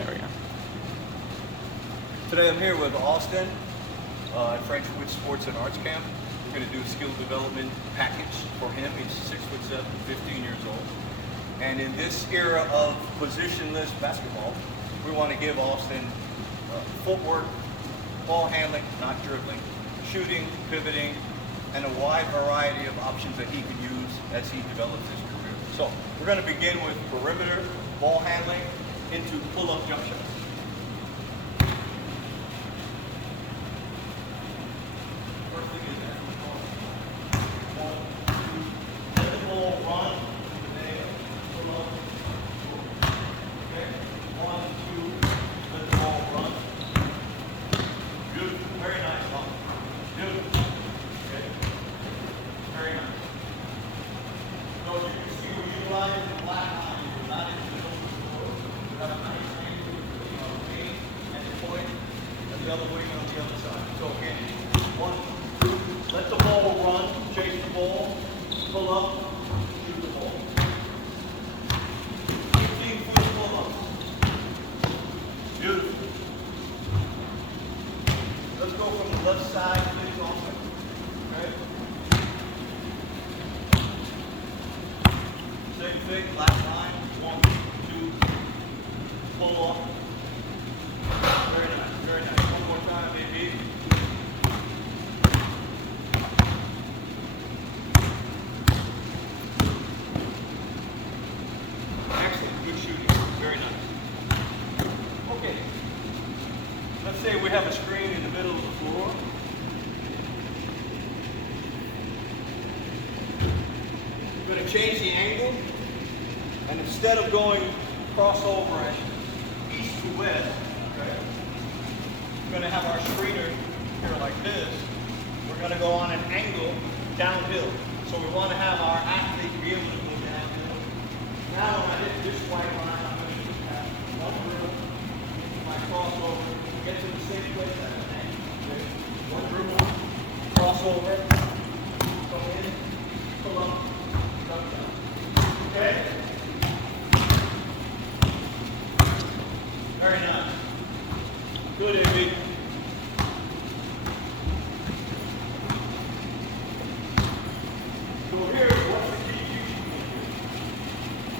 There we go. Today I'm here with Austin at Frenchwood Sports and Arts Camp. We're going to do a skill development package for him. He's 6'7", 15 years old. And in this era of positionless basketball, we want to give Austin footwork, ball handling, not dribbling, shooting, pivoting, and a wide variety of options that he can use as he develops his career. So we're going to begin with perimeter, ball handling, into pull-up jump shots. First thing is that one, two, let the ball run, pull up, okay, 1, 2, let the ball run. Beautiful, very nice, beautiful, okay, very nice. So as you can see, we're utilizing the black line, we're not into the have a nice angle between our wing and the point, and the other wing on the other side. So again, 1, 2, let the ball run, chase the ball, pull up, shoot the ball. 15-foot pull-ups. Beautiful. Let's go from the left side, please, also. Okay? Same thing, black line, 1, 2, pull off. Very nice, very nice. One more time, baby. Excellent, good shooting. Very nice. Okay. Let's say we have a screen in the middle of the floor. We're going to change the angle, and instead of going crossover and east to west, okay, we're going to have our screener here like this. We're going to go on an angle downhill. So we want to have our athlete be able to go downhill. Now when I hit this white line, I'm going to just have one dribble, my crossover, get to the same place at an angle. Okay? One dribble, crossover, go in, pull up, jump down. Okay? Very nice. Good, AB. So here, what's the key?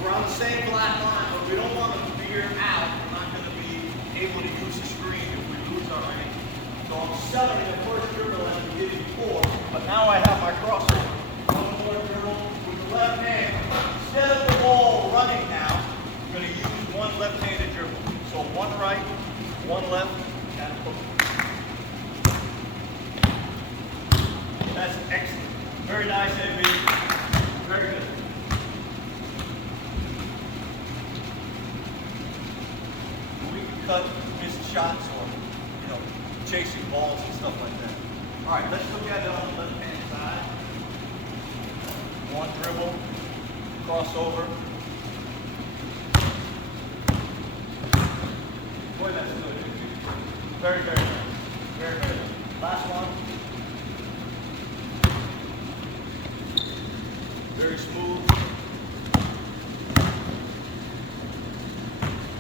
We're on the same black line, but we don't want to figure out. We're not going to be able to use the screen if we lose our angle. So I'm selling the first dribble as we did before, but now I have my crossover. One more dribble with the left hand. Instead of the ball running now, I'm going to use one left-handed dribble. So one right, one left, and a hook. That's excellent. Very nice, AB. Very good. We can cut missed shots or, chasing balls and stuff like that. All right, let's look at it on the left-hand side. One dribble, crossover. Boy, that's good. Very, very nice. Very, very nice. Last one. Very smooth.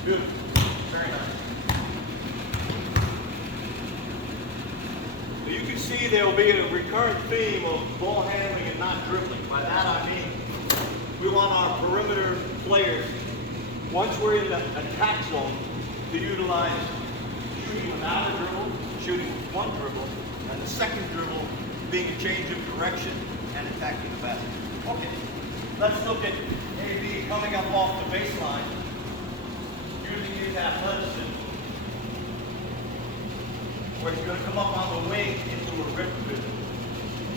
Beautiful. Very nice. So you can see there will be a recurrent theme of ball handling and not dribbling. By that I mean we want our perimeter players, once we're in the attack zone, to utilize shooting without a dribble, shooting with one dribble, and the second dribble being a change of direction and attacking the basket. Okay, let's look at AB coming up off the baseline, using his athleticism, where he's going to come up on the wing into a rip pivot.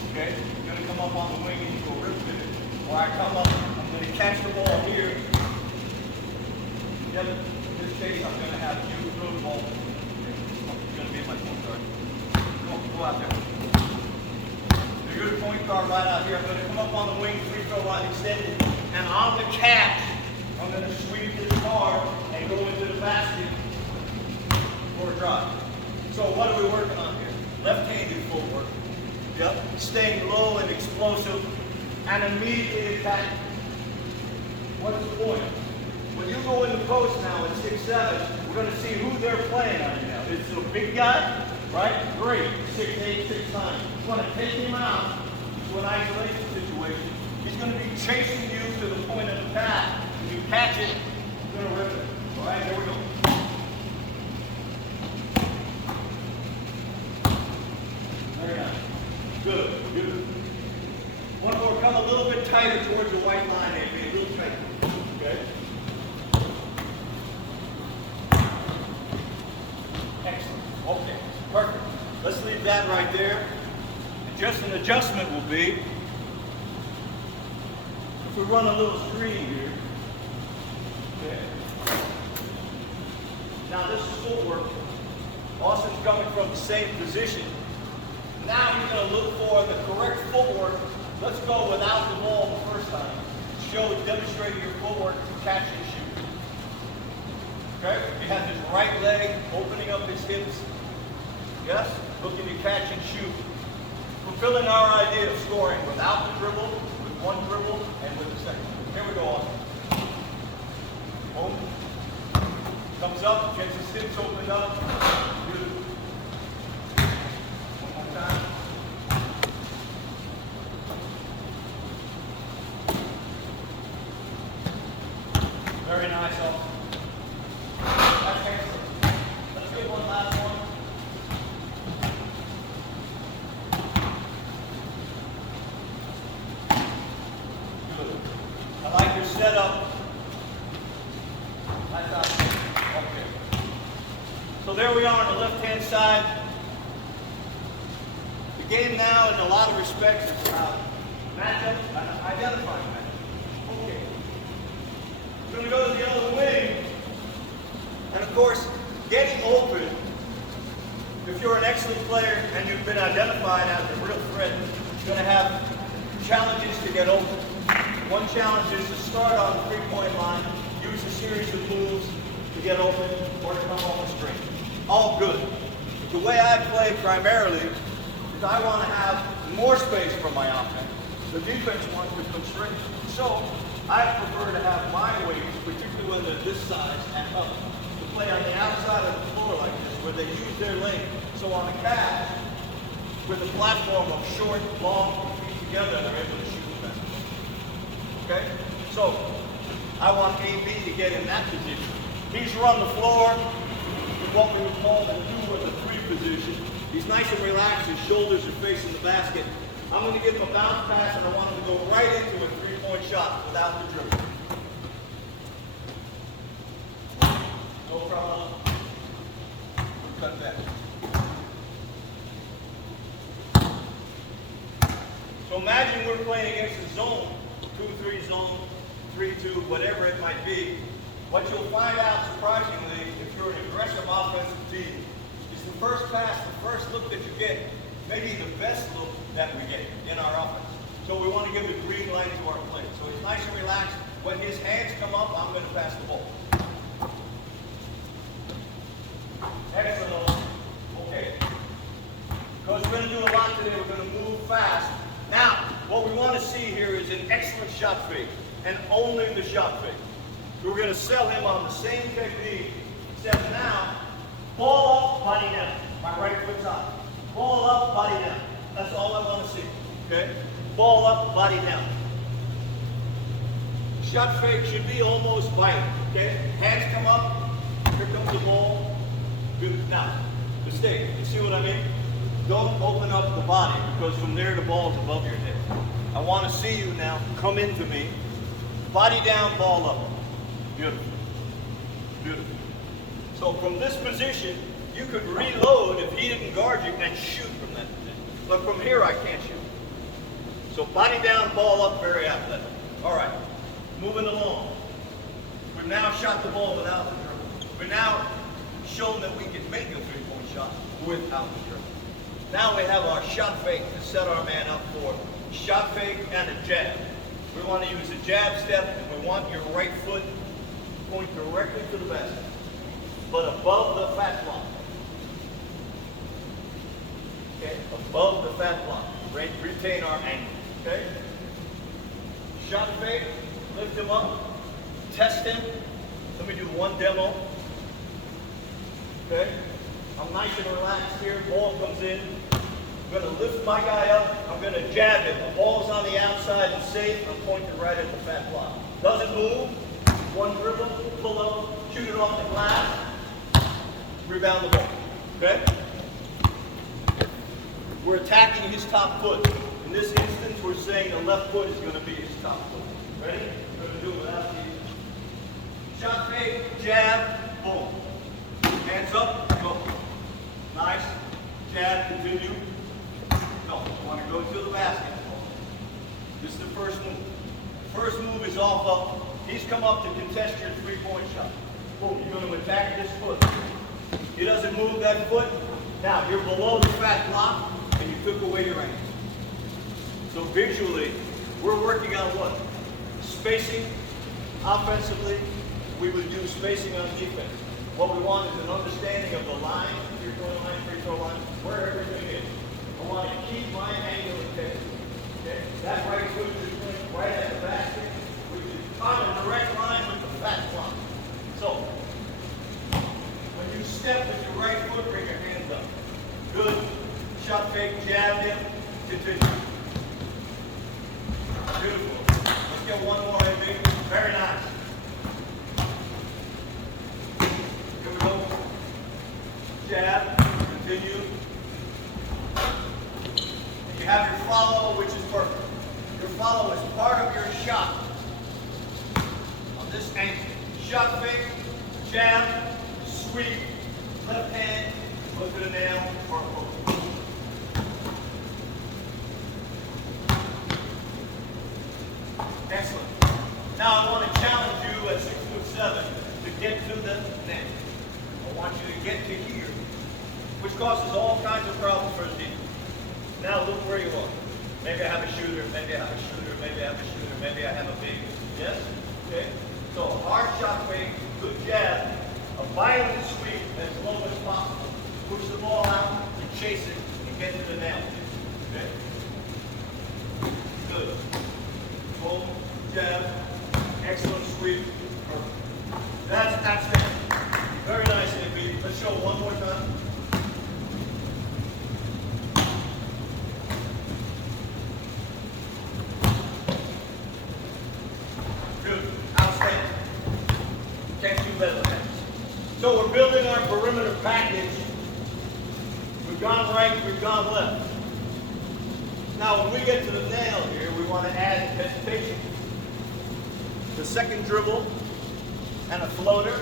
Okay, he's going to come up on the wing into a rip pivot. Where I come up, I'm going to catch the ball here. Yep. In this case, I'm going to have you throw the ball. Okay. You're going to be my point guard. Go out there. So you're the point guard right out here. I'm going to come up on the wing, free throw line extended. And on the catch, I'm going to sweep this hard and go into the basket for a drive. So what are we working on here? Left-handed footwork. Yep. Staying low and explosive and immediately attack. What's the point? when you go in the post now at 6'7", we're going to see who they're playing on you now. It's a big guy, right? Great. 6'8", 6'9". You want to take him out to an isolation situation. He's going to be chasing you to the point of the pass. When you catch it, you're going to rip it. All right, here we go. Very nice. Good, good. One more, come a little bit tighter towards the white line, AB, a little tighter. Okay? Excellent. Okay, perfect. Let's leave that right there. And just an adjustment will be, if we run a little screen here, okay. Now this is footwork. Austin's coming from the same position. Now you're going to look for the correct footwork. Let's go without the ball the first time. Demonstrate your footwork to catch and shoot. Okay? He has his right leg opening up his hips. Yes? Looking to catch and shoot. Fulfilling our idea of scoring without the dribble, with one dribble, and with the second. Here we go, Austin. Boom. Comes up, gets his hips opened up. Good. One more time. Very nice, Austin. That's excellent. Let's get one last one. Good. I like your setup. Nice out. Okay. So there we are on the left-hand side. The game now, in a lot of respects, is about matchup and identifying matchup. Okay. We're going to go to the other wing. And of course, getting open, if you're an excellent player and you've been identified as a real threat, you're going to have challenges to get open. One challenge is to start on the three-point line, use a series of moves to get open or to come off the screen. All good. The way I play primarily is I want to have more space for my offense. The defense wants to constrict. So I prefer to have my wings, particularly when they're this size and up, to play on the outside of the floor like this, where they use their length. So on a catch, with a platform of short, long feet together, they're able to shoot the basket. Okay? So I want AB to get in that position. He's run the floor with what we would call the 2 or the 3 position. He's nice and relaxed, his shoulders are facing the basket. I'm going to give him a bounce pass, and I want him to go right into a three-point shot without the dribble. No problem. We'll cut that. So imagine we're playing against a zone, 2-3 zone, 3-2, whatever it might be. What you'll find out, surprisingly, if you're an aggressive offensive team, is the first pass, the first look that you get, maybe the best look that we get in our offense. So we want to give the green light to our play. So he's nice and relaxed. When his hands come up, I'm going to pass the ball. Excellent. Okay. Because we're going to do a lot today. We're going to move fast. Now, what we want to see here is an excellent shot fake, and only the shot fake. We're going to sell him on the same technique, except now, ball up, body down. My right foot's up. Ball up, body down. That's all I want to see. Okay? Ball up, body down. Shot fake should be almost violent. Okay? Hands come up. Here comes the ball. Good. Now, mistake. You see what I mean? Don't open up the body, because from there the ball is above your head. I want to see you now come into me. Body down, ball up. Beautiful. Beautiful. So from this position, you could reload if he didn't guard you and shoot from that position. But from here, I can't shoot. So body down, ball up, very athletic. All right, moving along. We've now shot the ball without the dribble. We've now shown that we can make a three-point shot without the dribble. Now we have our shot fake to set our man up for shot fake and a jab. We want to use a jab step, and we want your right foot point directly to the basket, but above the fat block. Okay, above the fat block. Retain our angle. Okay? Shot fake, lift him up, test him, Let me do one demo. Okay? I'm nice and relaxed here. Ball comes in. I'm going to lift my guy up. I'm going to jab it. The ball's on the outside and safe. I'm pointing right at the fat block. Doesn't move. One dribble, pull up, shoot it off the glass, rebound the ball. Okay? We're attacking his top foot. In this instance, we're saying the left foot is going to be his top foot. Ready? We're going to do it without the shot fake, jab, boom. Hands up, go. Nice. Jab, continue. No, I want to go to the basket. This is the first move. First move is off up. He's come up to contest your three-point shot. Boom, you're going to attack this foot. He doesn't move that foot. Now, you're below the fat block, and you took away your ankle. So visually, we're working on what? Spacing. Offensively, we would do spacing on defense. What we want is an understanding of the line, three-point line, free throw line, where everything is. I want to keep my angle intact. Okay? That right foot is going right at the basket, which is on a direct line with the fat block. So, when you step with your right foot, bring your hands up. Good. Shot fake, jab him, continue. Beautiful. Let's get one more, baby. Very nice. Here we go. Jab, continue. And you have your follow, which is perfect. Your follow is part of your shot. On this angle. Shot fake, jab, sweep, left hand, go to the nail, or hook. Excellent. Now I want to challenge you at 6'7" to get to the net. I want you to get to here, which causes all kinds of problems for the defense. Now look where you are. Maybe I have a shooter, maybe I have a shooter, maybe I have a shooter, maybe I have a big. Yes? Okay? So a hard shot fake, good jab, a violent sweep as low as possible. Push the ball out, and chase it, and get to the nail. Okay? Good. Boom, jab, excellent sweep. Perfect. That's outstanding. Very nice, AB. Let's show one more time. Good. Outstanding. Can't do better than that. So we're building our perimeter package. We've gone right, we've gone left. Now when we get to the nail here, we want to add hesitation. The second dribble and a floater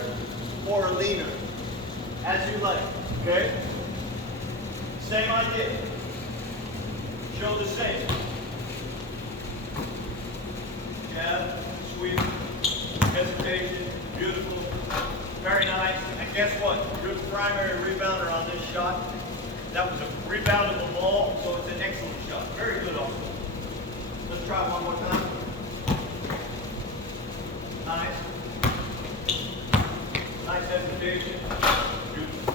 or a leaner, as you like, okay? Same idea. Show the same. Jab, sweep, hesitation, beautiful, very nice. And guess what? You're the primary rebounder on this shot. That was a reboundable ball, so it's an excellent shot. Very good also. Let's try one more time. Nice. Nice hesitation. Beautiful.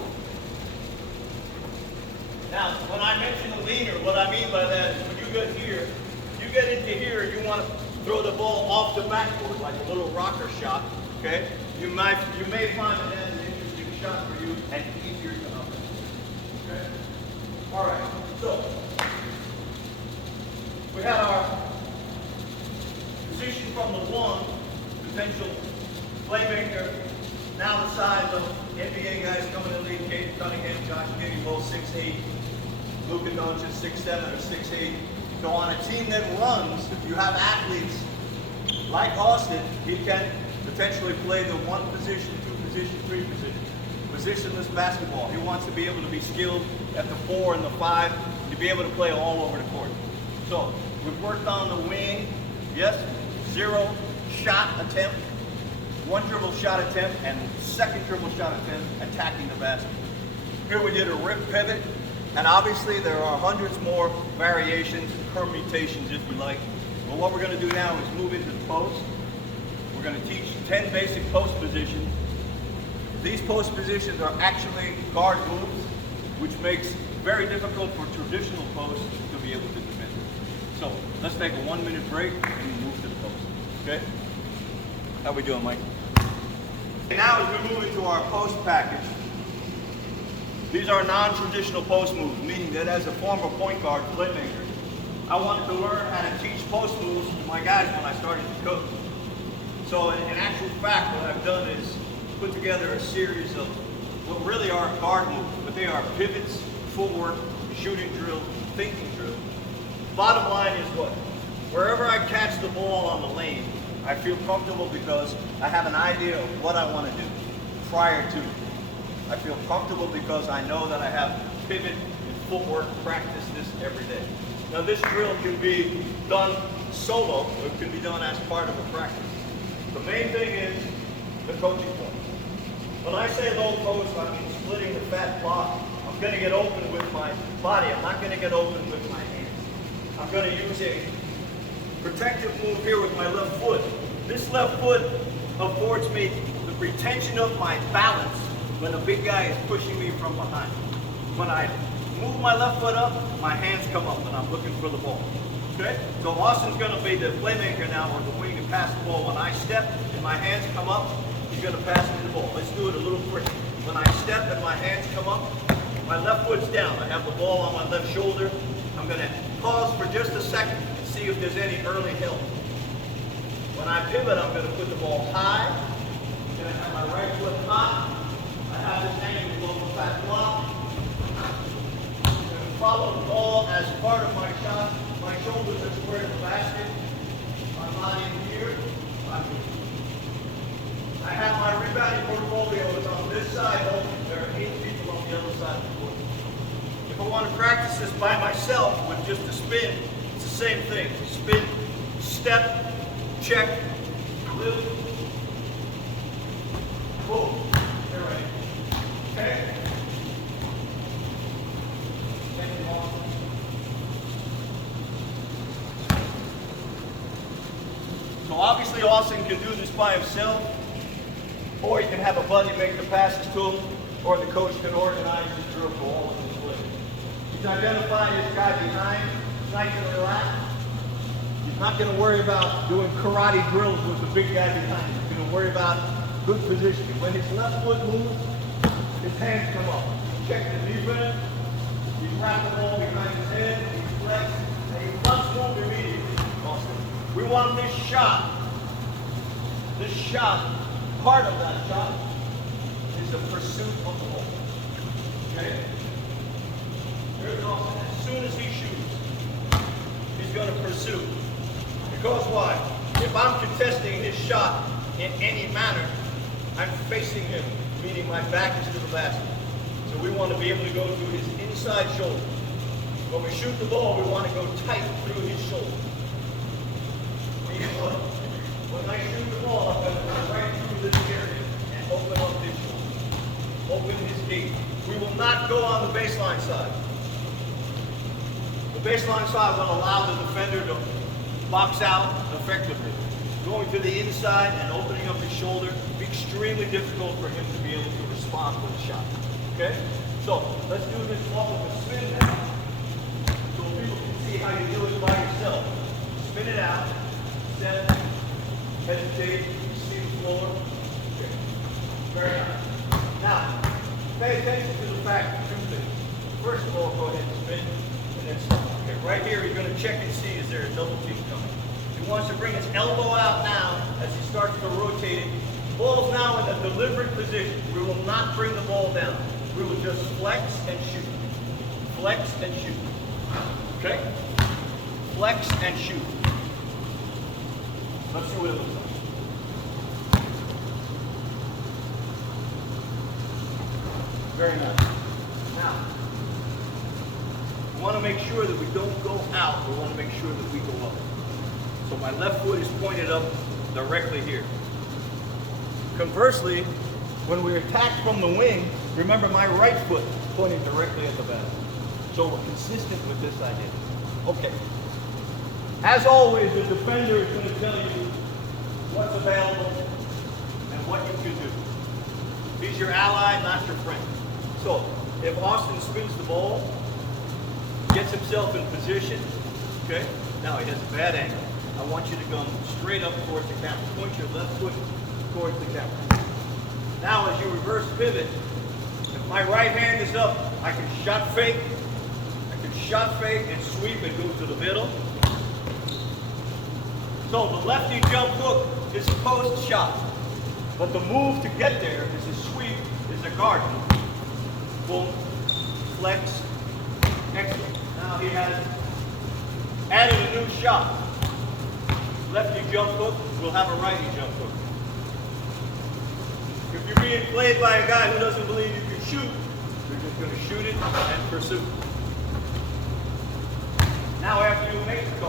Now, when I mention the leaner, what I mean by that is when you get here, you get into here, you want to throw the ball off the backboard like a little rocker shot. Okay? You may find that that's an interesting shot for you and easier to operate. Okay? All right. So we have our position from the one, potential playmaker. Now the size of NBA guys coming in the league, Cade Cunningham, Josh Giddey, both 6'8", Luka Doncic 6'7" or 6'8". So on a team that runs, if you have athletes like Austin, he can potentially play the one position, two position, three position. Positionless basketball. He wants to be able to be skilled at the 4 and the 5, to be able to play all over the court. So we've worked on the wing, yes, 0 shot attempt, 1 dribble shot attempt, and 2nd dribble shot attempt attacking the basket. Here we did a rip pivot, and obviously there are hundreds more variations, permutations if you like. But what we're going to do now is move into the post. We're going to teach 10 basic post positions. These post positions are actually guard moves, which makes it very difficult for traditional posts to be able to defend. So let's take a 1-minute break and move to the post. Okay? How we doing, Mike? Now as we move into our post package, these are non-traditional post moves, meaning that as a former point guard playmaker, I wanted to learn how to teach post moves to my guys when I started to coach. So in actual fact, what I've done is put together a series of what really are guard moves, but they are pivots, footwork, shooting drill, thinking drill. Bottom line is what? Wherever I catch the ball on the lane, I feel comfortable because I have an idea of what I want to do prior to. I feel comfortable because I know that I have pivot and footwork practice this every day. Now this drill can be done solo, or it can be done as part of a practice. The main thing is the coaching point. When I say low post, I mean splitting the fat block. I'm going to get open with my body. I'm not going to get open with my hands. I'm going to use a protective move here with my left foot. This left foot affords me the retention of my balance when a big guy is pushing me from behind. When I move my left foot up, my hands come up and I'm looking for the ball. Okay? So Austin's going to be the playmaker now or the wing to pass the ball. When I step and my hands come up, he's going to pass me the ball. Let's do it a little quicker. When I step and my hands come up, my left foot's down. I have the ball on my left shoulder. I'm going to pause for just a second and see if there's any early help. When I pivot, I'm going to put the ball high. I'm going to have my right foot high. I have this angle below the fat block. I'm going to follow the ball as part of my shot. My shoulders are square to the basket. My body in here. I have my rebounding portfolio is on this side only. There are 8 people on the other side of the court. If I want to practice this by myself with just a spin, it's the same thing. Spin, step, check, lift, boom. They're ready. Okay? So obviously Austin can do this by himself, or you can have a buddy make the passes to him, or the coach can organize the drill for all of his players. He's identified his guy behind, he's not going to relax. He's not going to worry about doing karate drills with the big guy behind him. He's going to worry about good positioning. When his left foot moves, his hands come up. Check the defense. He's wrapped the ball behind his head. He flex, and he must move immediately. Awesome. We want this shot, part of that shot is the pursuit of the ball. Okay? There's Austin. As soon as he shoots, he's going to pursue. Because why? If I'm contesting his shot in any manner, I'm facing him, meaning my back is to the basket. So we want to be able to go through his inside shoulder. When we shoot the ball, we want to go tight through his shoulder. When I shoot the ball, I'm going to go right through this area and open up his shoulder. Open his gate. We will not go on the baseline side. The baseline side will allow the defender to box out effectively. Going to the inside and opening up his shoulder will be extremely difficult for him to be able to respond to the shot. Okay? So let's do this off of a spin now, so people can see how you do it by yourself. Spin it out, step, hesitate, see the floor. Okay. Very nice. Now, pay attention to the fact of 2 things. First of all, go ahead and spin, and then stop. Okay, right here, you're going to check and see, is there a double team coming? He wants to bring his elbow out now as he starts to rotate it. Ball is now in a deliberate position. We will not bring the ball down. We will just flex and shoot. Flex and shoot. Okay? Flex and shoot. Let's see what it looks like. Very nice. Now, we want to make sure that we don't go out. We want to make sure that we go up. So my left foot is pointed up directly here. Conversely, when we attack from the wing, remember my right foot pointing directly at the basket. So we're consistent with this idea. Okay. As always, the defender is going to tell you what's available and what you can do. He's your ally, not your friend. So if Austin spins the ball, gets himself in position, okay? Now he has a bad angle. I want you to come straight up towards the camera. Point your left foot towards the camera. Now as you reverse pivot, if my right hand is up, I can shot fake. I can shot fake and sweep and go to the middle. So the lefty jump hook is a post shot. But the move to get there is a sweep, is a guard move. Boom, flex, excellent. Now he has added a new shot. Lefty jump hook will have a righty jump hook. If you're being played by a guy who doesn't believe you can shoot, you're just going to shoot it and pursue. Now after you make the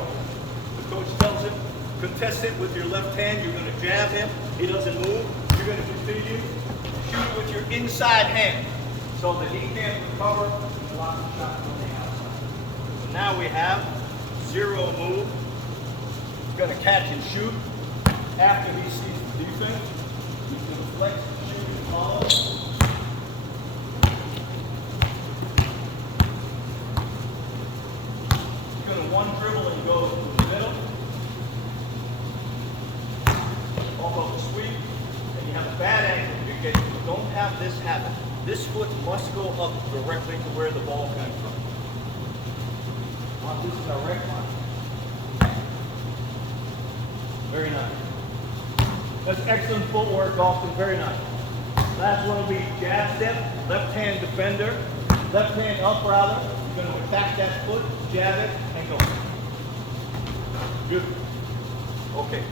coach tells him, contest it with your left hand, you're going to jab him, he doesn't move, you're going to continue to shoot with your inside hand so that he can't recover and block the shot from the outside. So now we have zero move. He's going to catch and shoot after he sees the defense. He's going to flex, shoot, and follow. He's going to one dribble and go to the middle. Off the sweep, and you have a bad angle. You don't have this happen. This foot must go up directly to where the ball came from. Want this direct line. Very nice. That's excellent footwork, Austin. Very nice. Last one will be jab step, left hand defender, left hand up rather. You're going to attack that foot, jab it, and go. Good. Okay.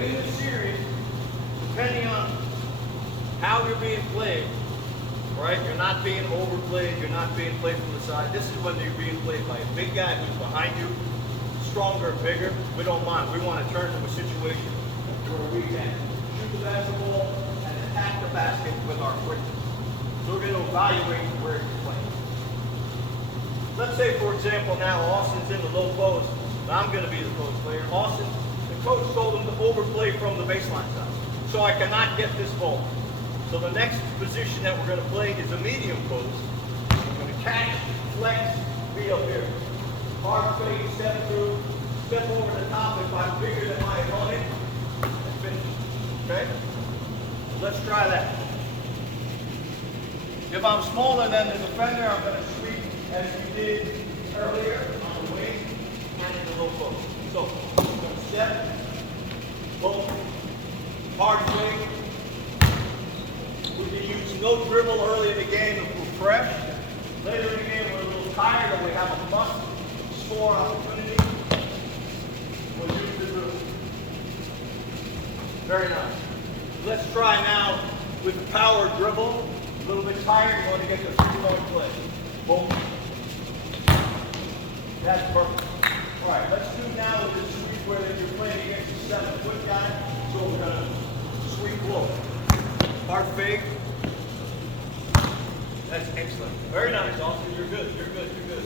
In the series, depending on how you're being played, right? You're not being overplayed, you're not being played from the side. This is when you're being played by a big guy who's behind you, stronger, bigger. We don't mind. We want to turn to a situation where we can shoot the basketball and attack the basket with our quickness. So we're going to evaluate where he's playing. Let's say, for example, now Austin's in the low post, and I'm going to be the post player. Austin, the coach told him to overplay from the baseline side. So I cannot get this ball. So the next position that we're going to play is a medium post. I'm going to catch, flex, be up here. Hard fake, step through, step over the top if I'm bigger than my opponent, and finish. Okay? Let's try that. If I'm smaller than the defender, I'm going to sweep as we did earlier on the wing and in the low post. So, I'm going to step, boom, hard fake. We can use no dribble early in the game if we're fresh. Later in the game, we're a little tired and we have a must score opportunity. We'll use the dribble. Very nice. Let's try now with the power dribble. A little bit tired, you want to get the 3-point play. Boom. That's perfect. All right, let's do now with the sweep where you're playing against a 7-foot guy. So we're going to sweep low. Hard fake. That's excellent. Very nice, Austin. You're good. You're good. You're good.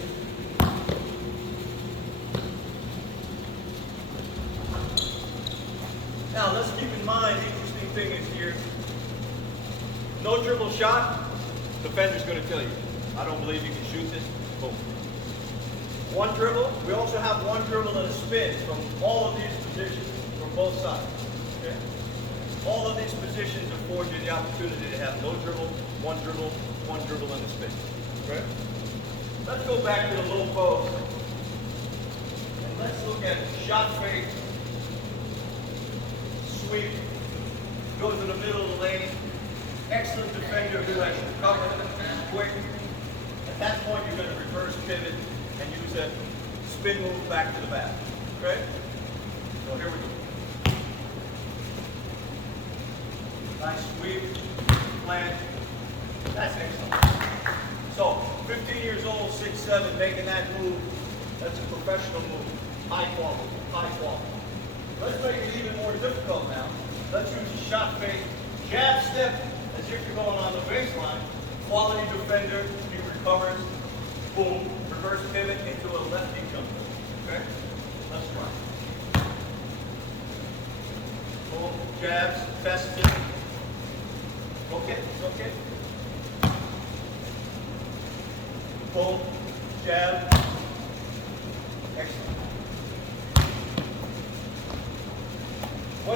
Now, let's keep in mind, the interesting thing is here, no dribble shot, defender's going to tell you, I don't believe you can shoot this. Boom. One dribble, we also have one dribble and a spin from all of these positions, from both sides. Okay? All of these positions afford you the opportunity to have no dribble, and a spin. Okay? Let's go back to the low post. And let's look at shot fake, sweep, go to the middle of the lane. Excellent defender who has recovered quick. At that point, you're going to reverse pivot and use that spin move back to the back. Okay? So here we go. Nice sweep, plant. That's excellent. So, 15 years old, 6'7", making that move. That's a professional move. High quality, high quality. Let's make it even more difficult now. Let's use a shot fake, jab step, as if you're going on the baseline. Quality defender, he recovers, boom, reverse pivot into a lefty jump. Okay? Let's try. Boom, jabs, test it. Okay, okay. Boom, jab. Excellent.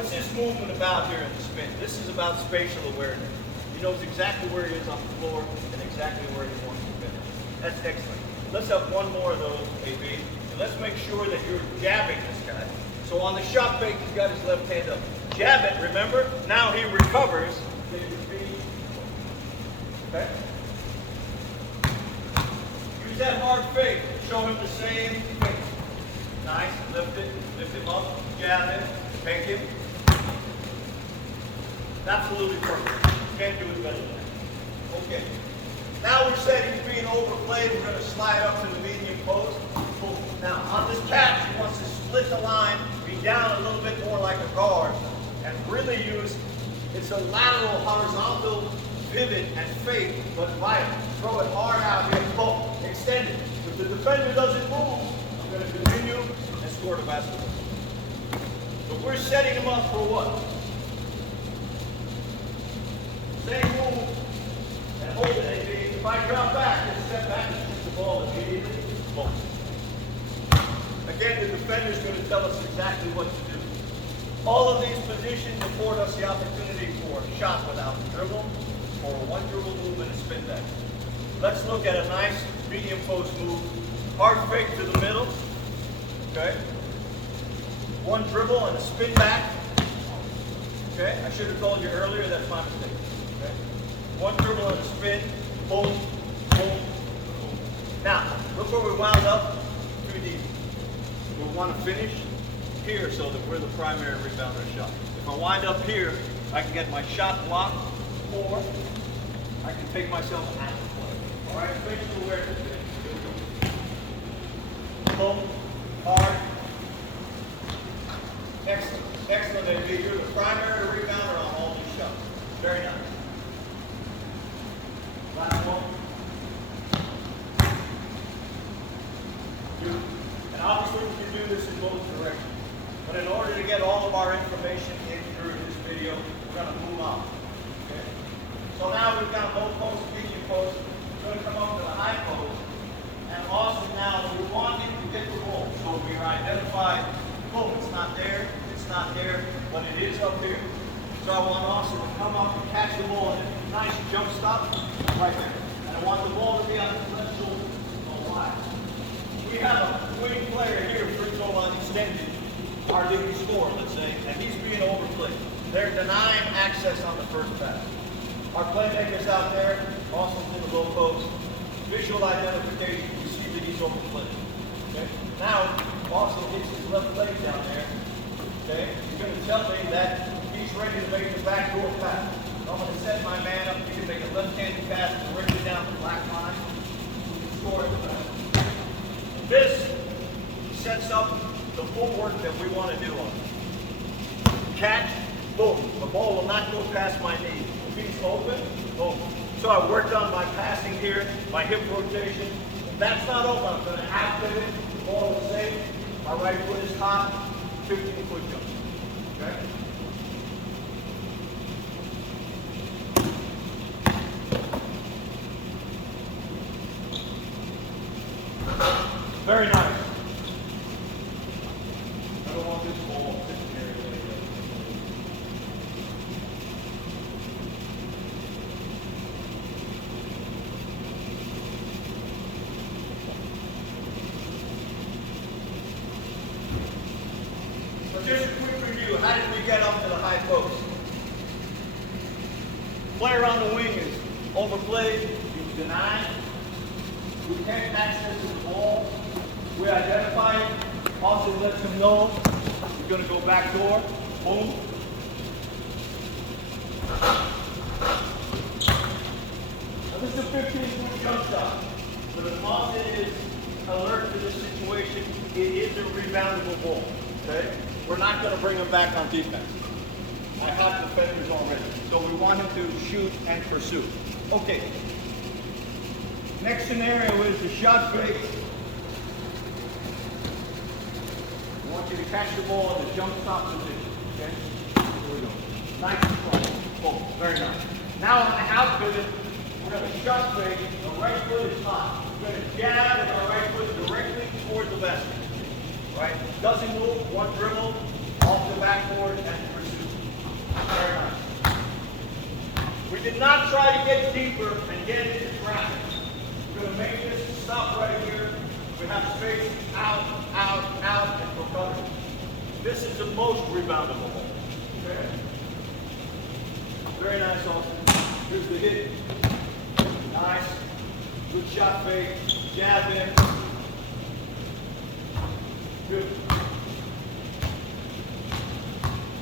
What's this movement about here in the spin? This is about spatial awareness. He knows exactly where he is on the floor and exactly where he wants to finish. That's excellent. Let's have one more of those, AB. And let's make sure that you're jabbing this guy. So on the shot fake, he's got his left hand up. Jab it, remember? Now he recovers. Get your feet. Okay? Use that hard fake. Show him the same thing. Nice. Lift him up. Jab it. Fake him. Absolutely perfect. Can't do it better than that. Okay. Now we're said he's being overplayed. We're going to slide up to the medium post. Boom. Now on this catch, he wants to split the line, be down a little bit more like a guard, and really use, it's a lateral, horizontal, pivot, and fake, but violent. Throw it hard out here, boom, extend it. If the defender doesn't move, I'm going to continue and score the basketball. But we're setting him up for what? Same move, and hold it, AB. If I drop back and step back and shoot the ball immediately, boom. Again, the defender's going to tell us exactly what to do. All of these positions afford us the opportunity for a shot without a dribble, or a one dribble move and a spin back. Let's look at a nice medium post move. Hard fake to the middle. Okay. One dribble and a spin back. Okay. I should have told you earlier, that's my mistake. Okay. One dribble and a spin. Boom, boom, boom. Now, look where we wound up. Too deep. We want to finish here so that we're the primary rebounder shot. If I wind up here, I can get my shot blocked, or I can take myself out of play. All right, spatial awareness. Boom, hard. Excellent, excellent, AB. You're the primary rebounder on all these shots. Very nice. Last one. And obviously we can do this in both directions. But in order to get all of our information in through this video, we're going to move on. Okay? So now we've got low post, medium post. We're going to come up to the high post. And also now we want him to get the ball. So we identify, boom, it's not there, but it is up here. So I want Austin to come up and catch the ball and a nice jump stop right there. And I want the ball to be on his left shoulder a while. We have a winning player here, free throw line extended, our leading scorer, let's say, and he's being overplayed. They're denying access on the first pass. Our playmakers out there, Austin's in the low post. Visual identification, we see that he's overplayed. Okay? Now, Austin hits his left leg down there. Okay? He's going to tell me that he's ready to make the backdoor pass. So I'm going to set my man up. He can make a left-handed pass directly down the black line. He can score it. This sets up the footwork that we want to do on it. Catch, boom. The ball will not go past my knee. If he's open, boom. So I worked on my passing here, my hip rotation. If that's not open, I'm going to half pivot. The ball is safe. My right foot is hot. 15-foot jump. Okay? Very nice. I don't want this ball sitting here. So just a quick review. How did we get up to the high post? Player on the wing is overplayed. He's denied. We can't access to the ball. We identify it. Also lets him know we're going to go back door. Boom. Now this is a 15-foot jump shot. But if Austin is alert to this situation, it is a reboundable ball. Okay? We're not going to bring him back on defense. I have defenders already. So we want him to shoot and pursue. Okay. Next scenario is the shot fake. I want you to catch the ball in the jump stop position. Okay? Here we go. Nice and strong. Boom. Very nice. Now on the out pivot, we're going to shot fake. The right foot is hot. We're going to jab with our right foot directly toward the basket. Right? Doesn't move. One dribble. Off the backboard and pursue. Very nice. We did not try to get deeper and get into traffic. We're going to make this stop right here. We have space out, out, out, and for coverage. This is the most reboundable hole. Okay? Very nice, Austin. Here's the hit. Nice. Good shot fake. Jab in. Good.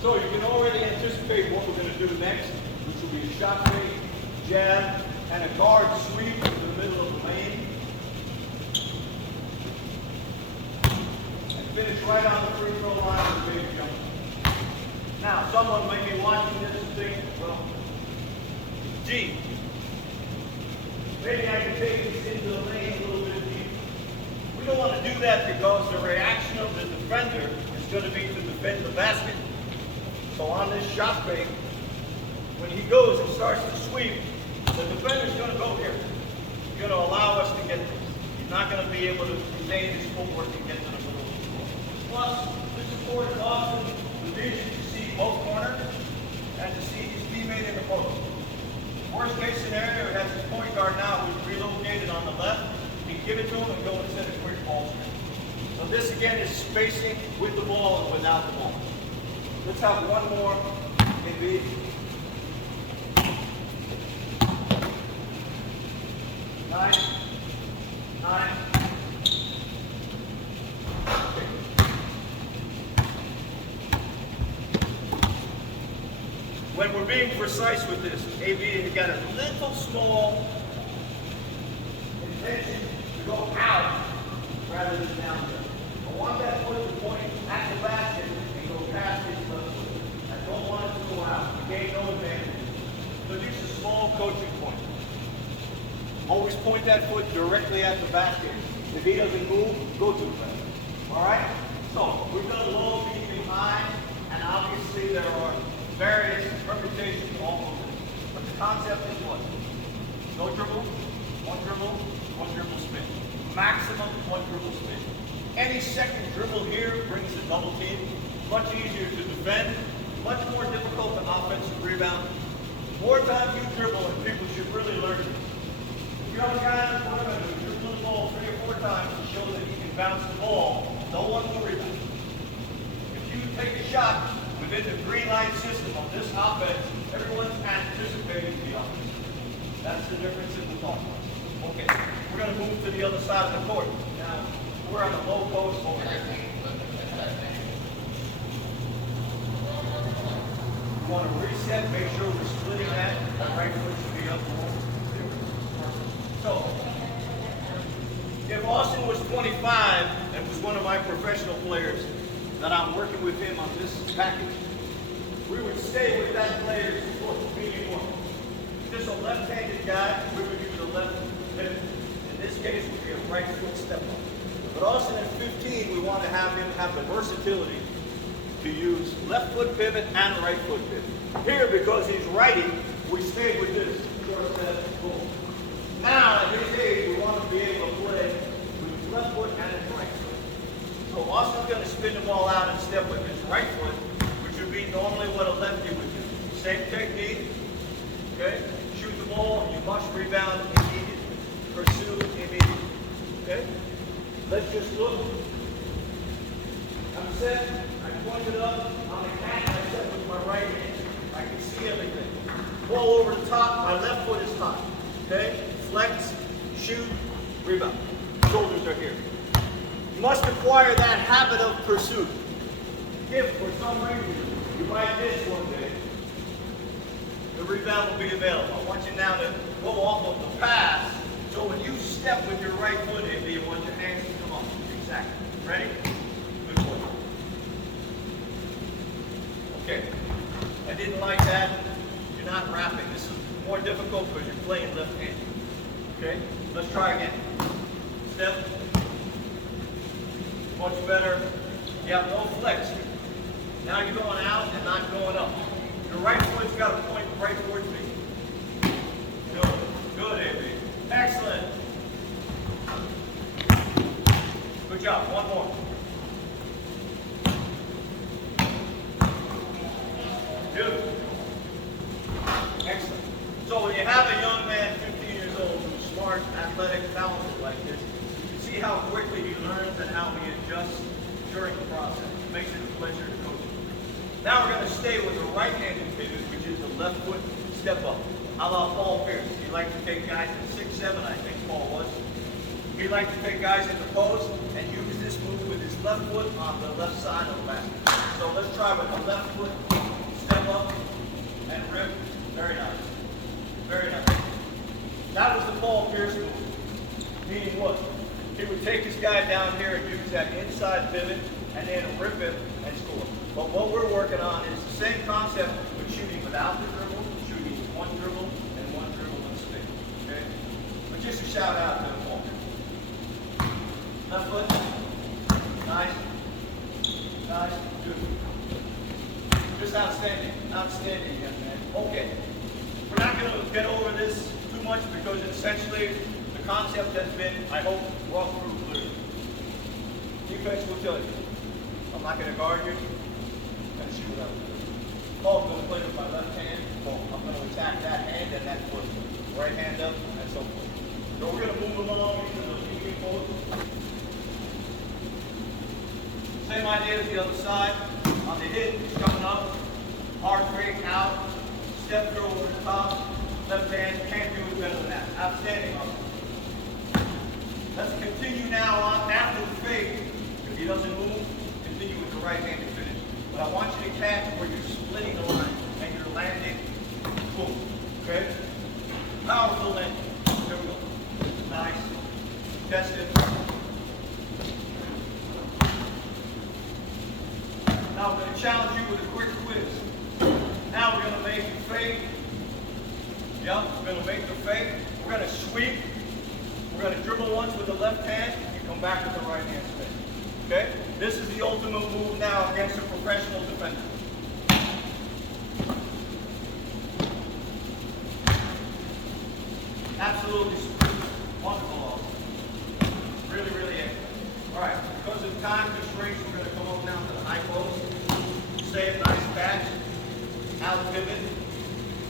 So you can already anticipate what we're going to do next, which will be a shot fake, jab, and a guard sweep in the middle of the lane. And finish right on the free throw line with a big jump. Now, someone may be watching this and think, well, gee, maybe I can take this into the lane a little bit deeper. We don't want to do that because the reaction of the defender is going to be to defend the basket. So on this shot fake, when he goes and starts to sweep, the defender's going to go here. He's going to allow us to get this. He's not going to be able to contain his footwork and get to the middle of the floor. Plus, this affords Austin the vision to see both corners and to see his teammate in the post. Worst case scenario, he has his point guard now who's relocated on the left. He can give it to him and go and send a quick ball screen. So this again is spacing with the ball and without the ball. Let's have one more in B. Nice. Nice. Okay. When we're being precise with this, AB has got a little small intention to go out rather than down there. I want that foot to point at the basket and go past his left foot. I don't want it to go out. You gain no advantage. So use a small coaching point. Always point that foot directly at the basket. If he doesn't move, go to the basket. All right? So we've done low, medium, high, and obviously there are various permutations of all of this. But the concept is what? No dribble, one dribble spin. Maximum one dribble spin. Any second dribble here brings a double team. Much easier to defend, much more difficult to offensive rebound. More times you dribble, and people should really learn this. You have a guy in front of him who dribbles the ball 3 or 4 times to show that he can bounce the ball. No one will rebound. If you take a shot within the green light system of this offense, everyone's anticipating the offense. That's the difference in the thought process. Okay, we're going to move to the other side of the court. Now, we're on the low post over here. You want to reset, make sure we're splitting that. That right foot should be up. So, if Austin was 25 and was one of my professional players that I'm working with him on this package, we would stay with that player's foot, meaning what? If this a left-handed guy, we would use a left pivot. In this case, it would be a right foot step up. But Austin at 15, we want to have him have the versatility to use left foot pivot and right foot pivot. Here, because he's righty, we stayed with this short step, boom. Now, at his age, we want to be able to play with his left foot and his right foot. So Austin's going to spin the ball out and step with his right foot, which would be normally what a lefty would do. Same technique, okay? Shoot the ball, you must rebound immediately. Pursue immediately, okay? Let's just look. I'm set. I pointed up on the cat. I set with my right hand. I can see everything. Ball over the top. My left foot is high. Okay? Flex, shoot, rebound. Shoulders are here. You must acquire that habit of pursuit. If for some reason you might miss one day, the rebound will be available. I want you now to go off of the pass. So when you step with your right foot, AB, you want your hands to come up. Exactly. Ready? Good boy. Okay. I didn't like that. You're not wrapping. This is more difficult because you're playing left-handed. Okay? Let's try again. Step. Much better. You have no flex here. Now you're going out and not going up. Your right foot's got to point right towards me. Good. Good, AB. Excellent. Good job. One more. Good. So when you have a young man, 15 years old, who's smart, athletic, talented like this, you can see how quickly he learns and how he adjusts during the process. It makes it a pleasure to coach him. Now we're going to stay with the right-handed pivot, which is the left foot step up. A la Paul Pierce. He liked to take guys at 6'7", I think Paul was. He liked to take guys in the post and use this move with his left foot on the left side of the basket. So let's try with the left foot step up and rip. Very nice. Very nice. That was the Paul Pierce move. Meaning what? He would take his guy down here and use that inside pivot and then rip it and score. But what we're working on is the same concept with shooting without the dribble, shooting one dribble and spin. Okay? But just a shout out to the Paul Pierce. Left foot. Nice. Nice. Good. Just outstanding. Outstanding, young man. Okay. We're not going to get over this too much because essentially the concept has been, I hope, walked through clearly. Defense will tell you, I'm not going to guard you. I'm going to shoot it up. Paul's going to play with my left hand. So I'm going to attack that hand and that foot. Right hand up and so forth. So we're going to move along into the leading pose. Same idea as the other side. On the hit, it's coming up. Hard break out. Step through over the top. Left hand. Can't do it better than that. Outstanding. Let's continue now on after the fade. If he doesn't move, continue with the right hand to finish. But I want you to catch where you're splitting the line and you're landing. Boom. Okay? Powerful landing. There we go. Nice. Test it. Now we're going to challenge you with a quick quiz. Now we're going to make the fake. Yep, we're going to make the fake. We're going to sweep. We're going to dribble once with the left hand and come back with the right hand spin. Okay? This is the ultimate move now against a professional defender. Absolutely wonderful. Really, really excellent. All right, because of time constraints, we're going to come up now to the high post. Stay a nice batch. Out pivot.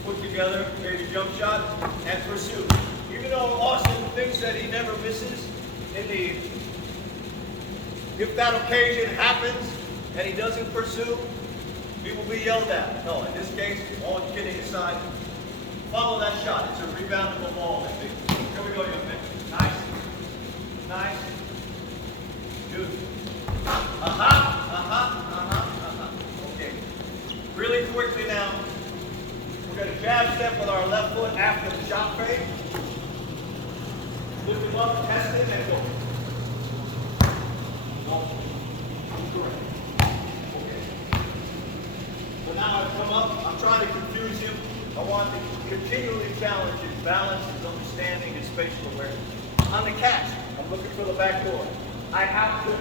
Put together, maybe jump shot, and pursue. Even though Austin thinks that he never misses in the, if that occasion happens and he doesn't pursue, he will be yelled at. No, in this case, all kidding aside, follow that shot. It's a reboundable ball, I think. Here we go, young man. Nice. Nice. Good. Okay. Really quickly now, we're going to jab step with our left foot after the shot fade. Lift him up, test it, and go. Okay. So now I've come up, I'm trying to confuse him. I want to continually challenge his balance, his understanding, his spatial awareness. On the catch, I'm looking for the back door. I have to.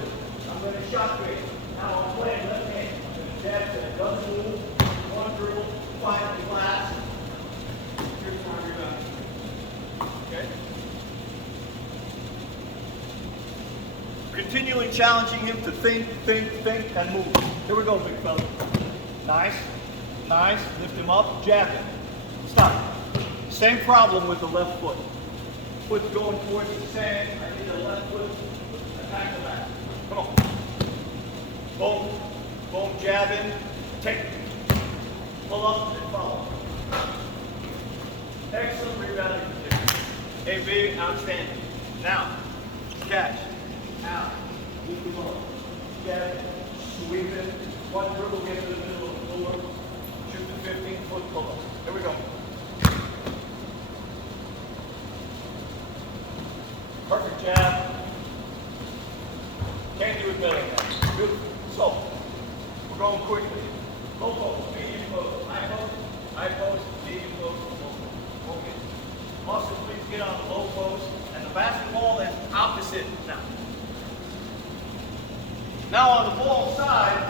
I'm going to shot fade. Now I'm playing left hand. I'm going to jab step, doesn't move, one dribble, find the glass. Here's my rebound. Okay? Continually challenging him to think, and move. Here we go, big fella. Nice, nice. Lift him up, jab him. Stop. Same problem with the left foot. Foot's going towards the sand. I need the left foot. Attack the back. Come on. Boom, boom, jab in. Take. Pull up and follow. Excellent rebounding position. AB, outstanding. Now, catch. Out. Move the ball. Get it. Sweep it. One dribble, get to the middle of the floor. Shoot the 15-foot pull-up. Here we go. Perfect jab. Can't do it better than that. Good. So, we're going quickly. Low post, medium post, high post, medium post, low post. Okay. Austin, please get on the low post. And the basketball is opposite now. Now on the ball side,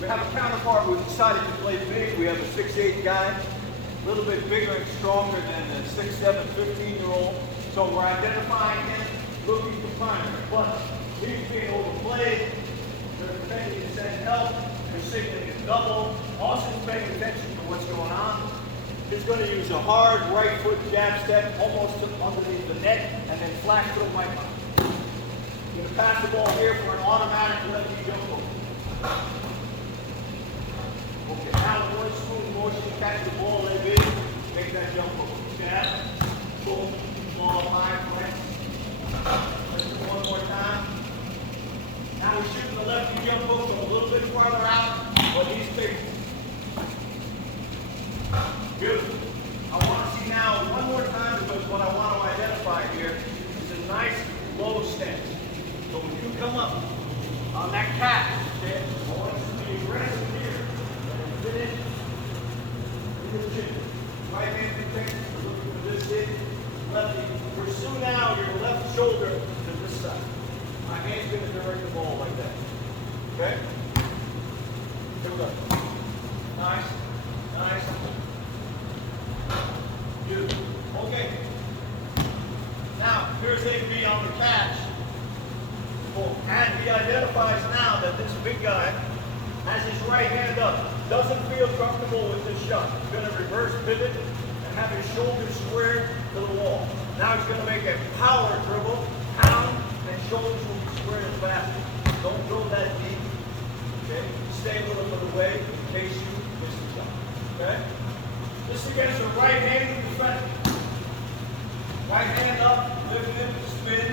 we have a counterpart who decided to play big. We have a 6'8" guy, a little bit bigger and stronger than the 6'7", 15-year-old. So we're identifying him, looking for primary. But he's being overplayed. They're defending to send help. They're signaling a double. Austin's paying attention to what's going on. He's going to use a hard right foot jab step almost to underneath the neck and then flash foot right line. You're going to pass the ball here for an automatic lefty jump hook. Okay, now in one smooth motion, catch the ball like this, make that jump hook. Jab, boom, ball high, flex. Let's do one more time. Now we're shooting the lefty jump hook from a little bit farther out, but he's big. Beautiful. I want to see now one more time because what I want to identify here is a nice low stance. So when you come up on that catch, okay, I want you to be aggressive here. Finish. Right hand protection. We're looking for this hit. Lefty. Pursue now your left shoulder to this side. My hand's going to direct the ball like that. Okay? Here we go. Nice. Nice. Beautiful. Okay. Now, here's AB on the catch. And he identifies now that this big guy has his right hand up. Doesn't feel comfortable with this shot. He's going to reverse pivot and have his shoulders square to the wall. Now he's going to make a power dribble, pound, and shoulders will be square to the basket. Don't go that deep. Okay? Stay a little bit away in case you miss the shot. Okay? This against a right-handed defender. Right hand up, lift him, spin.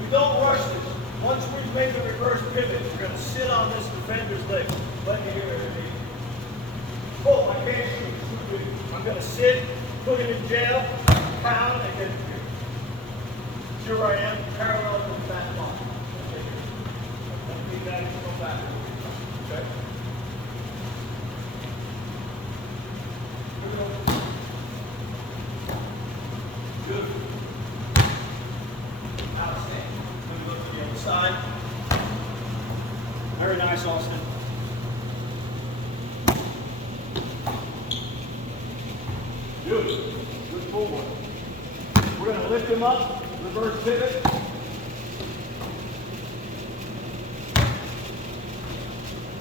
We don't rush this. Once we make a reverse pivot, we're going to sit on this defender's leg. Let me hear it. Oh, I can't shoot. I'm going to sit, put him in jail, pound, and get here. Here I am, parallel to the back line. Let me back and go back. Okay? Good. Outstanding. Let me look to the other side. Very nice, Austin. Good. Good forward. We're going to lift him up, reverse pivot.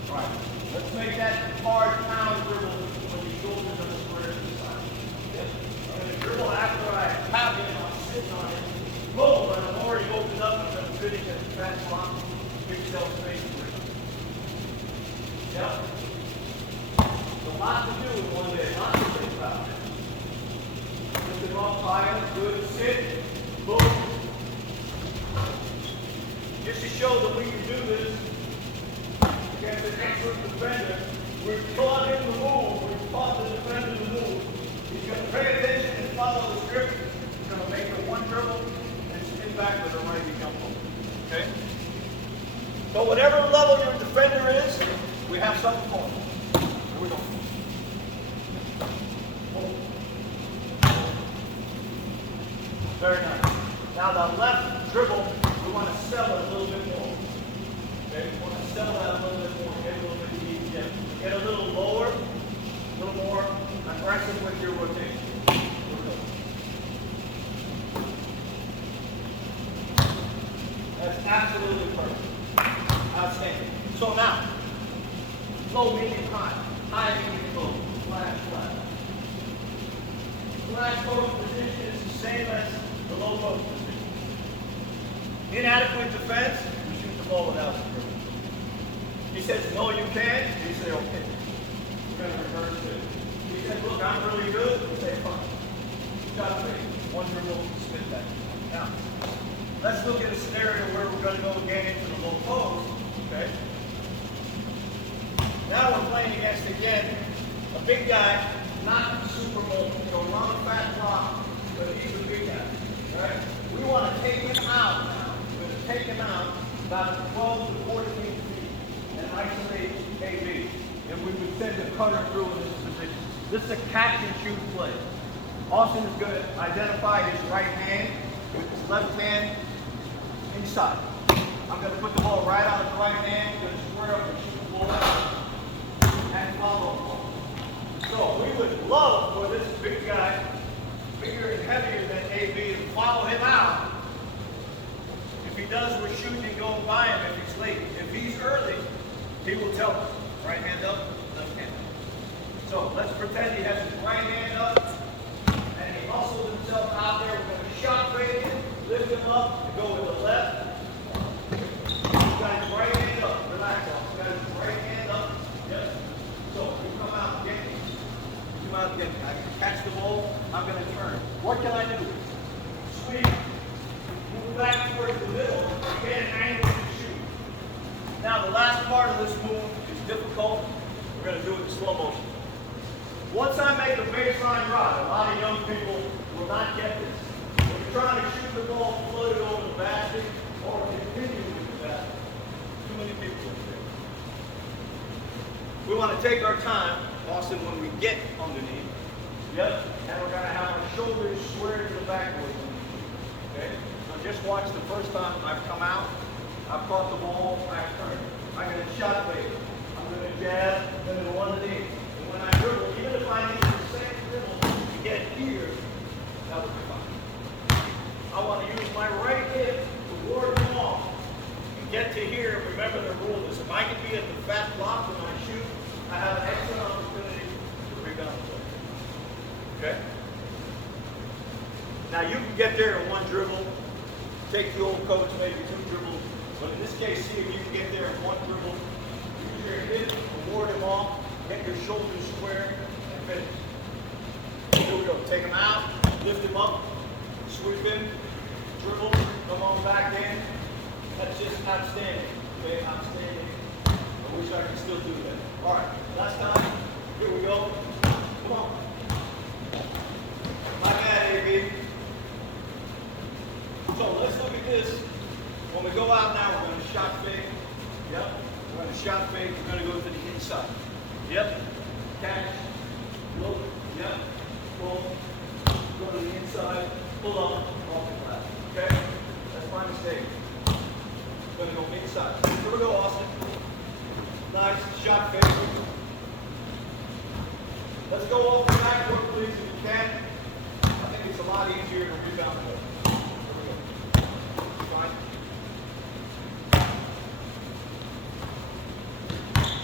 All right. Let's make that hard pound dribble when your shoulders are square to the side. Yep. I'm going to dribble after I tap him. I'm sitting on it. Boom, and I'm already opened up. I'm going to finish at the back block. Give yourself space for it. Yep. There's a lot to do in one day. A lot to think about. Lift him up higher. Good. Sit. Boom. Just to show that we can do this against an excellent defender, we've taught him to move. We've taught the defender to move. He's going to pay attention and follow the script. He's going to make it one dribble and spin back with a righty jump over. Okay? So whatever level your defender is, we have something for him. Here we go. Very nice. Now the left dribble, we want to sell it a little bit more. Okay? We want to sell that a little bit more. Get a little bit deep. Get a little lower, a little more aggressive with your rotation. That's absolutely perfect. Outstanding. So now, low, medium, high. High, medium, low. Flat, flat. Flat post position is the same as the low post position. Inadequate defense, you shoot the ball without the dribble. He says, no, you can't. You say, okay. We're going to reverse it. He says, look, I'm really good. You say, fine. Shot three. One dribble, spin back. Now, let's look at a scenario where we're going to go again into the low post. Okay? Now we're playing against, again, a big guy, not super mobile. So run a fat block, but he's a big guy. All right? We want to take him out now. We're going to take him out about 12 to 14 feet and isolate AB. And we would send the cutter through in this position. This is a catch and shoot play. Austin is going to identify his right hand with his left hand inside. I'm going to put the ball right on his right hand. We're going to square up and shoot the ball and follow the ball. So we would love for this big guy, bigger and heavier than AB, to follow him out. If he does, we're shooting and going by him if he's late. If he's early, he will tell us. Right hand up, left hand up. So So let's pretend he has his right hand up and he hustles himself out there. We're going to shot fade him, lift him up, and go with the left. He's got his right hand up. Relax off. He's got his right hand up. Yep. So you come out again. You come out again. I can catch the ball. I'm going to turn. What can I do? Sweep. Move back towards the middle. Get an angle to shoot. Now the last part of this move is difficult. We're going to do it in slow motion. Once I make a baseline rod, a lot of young people will not get this. When you're trying to shoot the ball, float it over the basket, or continue with the basket. Too many people in there. We want to take our time, Austin, when we get underneath. Yep. And we're going to have our shoulders squared to the backboard. Okay? So just watch the first time I've come out, I've caught the ball, I've turned. I'm going to shot fade. I'm going to jab, I'm going to go underneath. When I dribble, even if I need the same dribble to get here, that would be fine. I want to use my right hip to ward them off and get to here. Remember the rule is if I can be at the fat block when I shoot, I have an excellent opportunity to rebound the play. Okay? Now you can get there in one dribble, take the old coach, maybe two dribbles, but in this case here, you can get there in one dribble, use your hip to ward them off, get your shoulders square, and finish. Here we go. Take them out, lift them up, sweep in, dribble, come on back in. That's just outstanding. Okay, outstanding. I wish I could still do that. All right, last time. Here we go. Come on. My bad, AB. So let's look at this. When we go out now, we're going to shot fade. Yep. We're going to shot fade. We're going to go to the inside. Yep. Catch. Look. Yep. Pull. Go to the inside. Pull up. Off the glass. Okay? That's my mistake. Going to go inside. Here we go, Austin. Nice. Shot fade. Let's go off the backboard, please, if you can. I think it's a lot easier to rebound the ball. Here we go. Fine.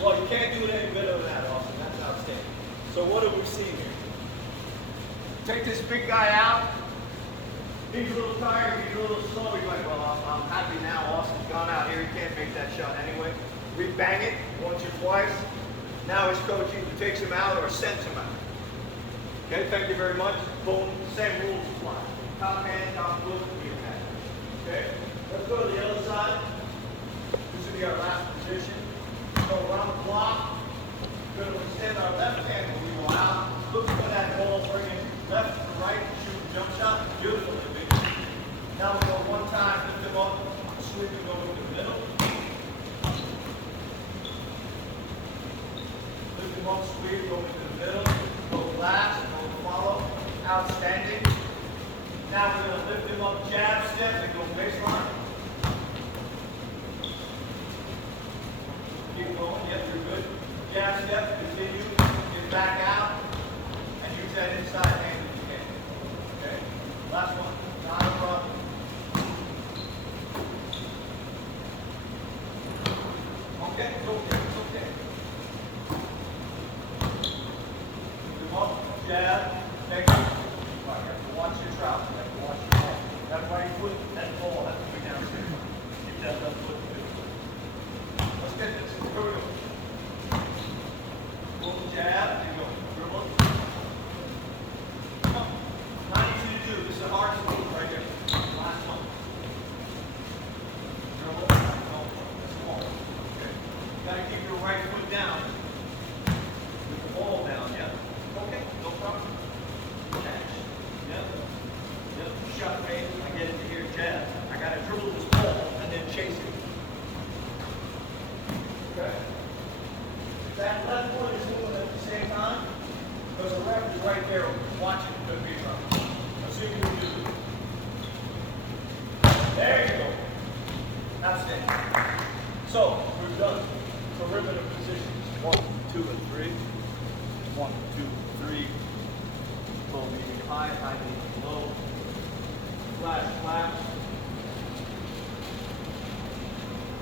Well, you can't do it any better than that, Austin. That's outstanding. So what have we seen here? Take this big guy out. He's a little tired. He's a little slow. He's like, well, I'm happy now. Austin's gone out here. He can't make that shot anyway. We bang it once or twice. Now his coach either takes him out or sends him out. Okay, thank you very much. Boom, same rules apply. Top hand, top foot, heel hand. Okay, let's go to the other side. This will be our last position. Go around the block. We're going to extend our left hand when we go out. Look for that ball, bring it left to right, shoot a jump shot. Beautiful, baby. Now we'll go one time, lift him up, sweep and go into the middle. Lift him up, sweep, go into the middle. Go last, go follow. Outstanding. Now we're going to lift him up, jab, step, and go baseline. Keep going, yep, you're good. Jab, step, continue, get back out, and use that inside hand if you can. Okay? Last one, not a problem. Okay, it's okay, it's okay. Come up, jab, next. All right, you have to watch your trout. You have to watch your ball. That right foot, that ball has to be downstairs. Keep that left foot good. Let's get this. Here we go. Pull the jab and go. Dribble. Come on. Not easy to do. This is a hard move right here. Last one. Dribble. That's the ball. Okay. You got to keep your right foot down. With the ball down, yeah? Okay, no problem. Catch. Yep. Yep. Shot fade. I get into here, jab. I got to dribble this ball and then chase it. Okay. That left foot is moving at the same time, because the ref is right there watching. Could be wrong. Let's see if we can do it. There you go. Outstanding. So we've done perimeter positions. 1, 2, and 3. 1, 2, 3. Low, medium, high, high, medium, low. Flash, flash.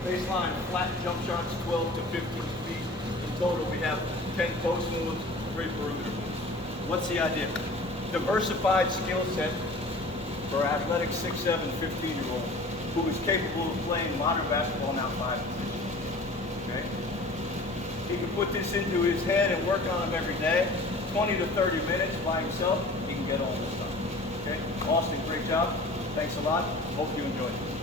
Baseline flat jump shots, 12 to 15 feet. In total, we have 10 post moves, great perimeter boost. What's the idea? Diversified skill set for athletic 6'7", 15-year-old who is capable of playing modern basketball now 5 to 6. Okay? He can put this into his head and work on him every day. 20 to 30 minutes by himself, he can get all this stuff. Okay? Austin, great job. Thanks a lot. Hope you enjoyed it.